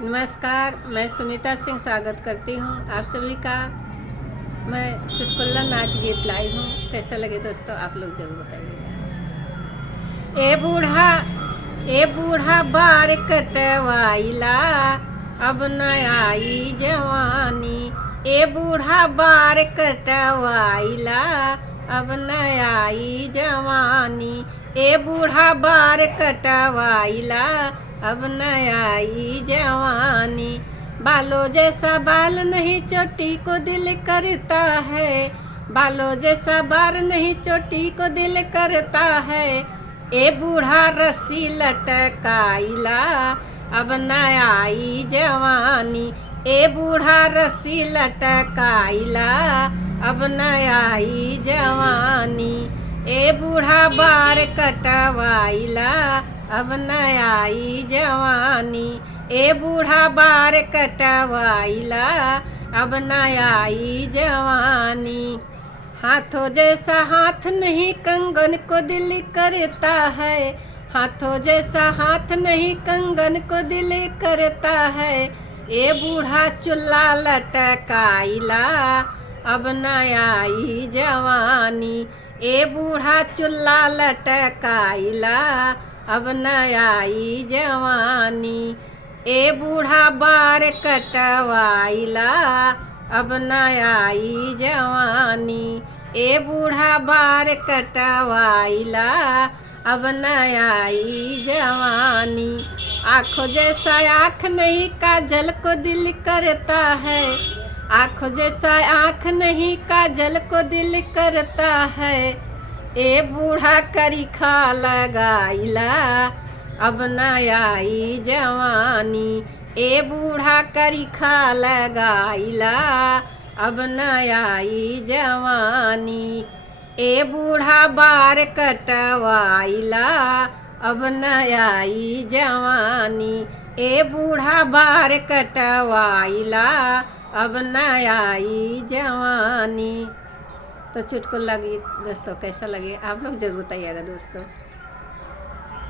नमस्कार, मैं सुनीता सिंह स्वागत करती हूँ आप सभी का। मैं चुटकुला नाच गीत लाई हूँ। कैसा लगे दोस्तों आप लोग जरूर बताइएगा। ए बूढ़ा बार कटवाइला, अब न आई जवानी। ए बूढ़ा बार कटवाइला, अब न आई जवानी। ए बूढ़ा बार कटवाइला, अब न आई जवानी। बालों जैसा बाल नहीं चोटी को दिल करता है। बालों जैसा बाल नहीं चोटी को दिल करता है। ए बूढ़ा रस्सी लटकाइला, अब न आई जवानी। ए बूढ़ा रस्सी लटकाइला, अब न आई जवानी। ए बूढ़ा बार कटवाइला, अब न आई जवानी। ए बूढ़ा बार कटवाइला, अब न आई जवानी। हाथों जैसा हाथ नहीं कंगन को दिल करता है। हाथों जैसा हाथ नहीं कंगन को दिल करता है। ए बूढ़ा चुल्ला लटकाइला, अब न आई जवानी। ए बूढ़ा चुल्ला लटकाइला, अब न आई जवानी। ए बूढ़ा बार कटवाइला, अब न आई जवानी। ए बूढ़ा बार कटवाइला, अब न आई जवानी। आँखों जैसा आँख नहीं काजल को दिल करता है। आँखों जैसा आँख नहीं काजल को दिल करता है। ए बूढ़ा करीखा लगाइला, अब न आई जवानी। ए बूढ़ा करीखा लगाइला, अब न आई जवानी। ए बूढ़ा बार कटवाइला, अब न आई जवानी। ए बूढ़ा बार कटवाइला, अब न आई जवानी। तो चुटकुला गीत दोस्तों कैसा लगे आप लोग जरूर बताइएगा दोस्तों।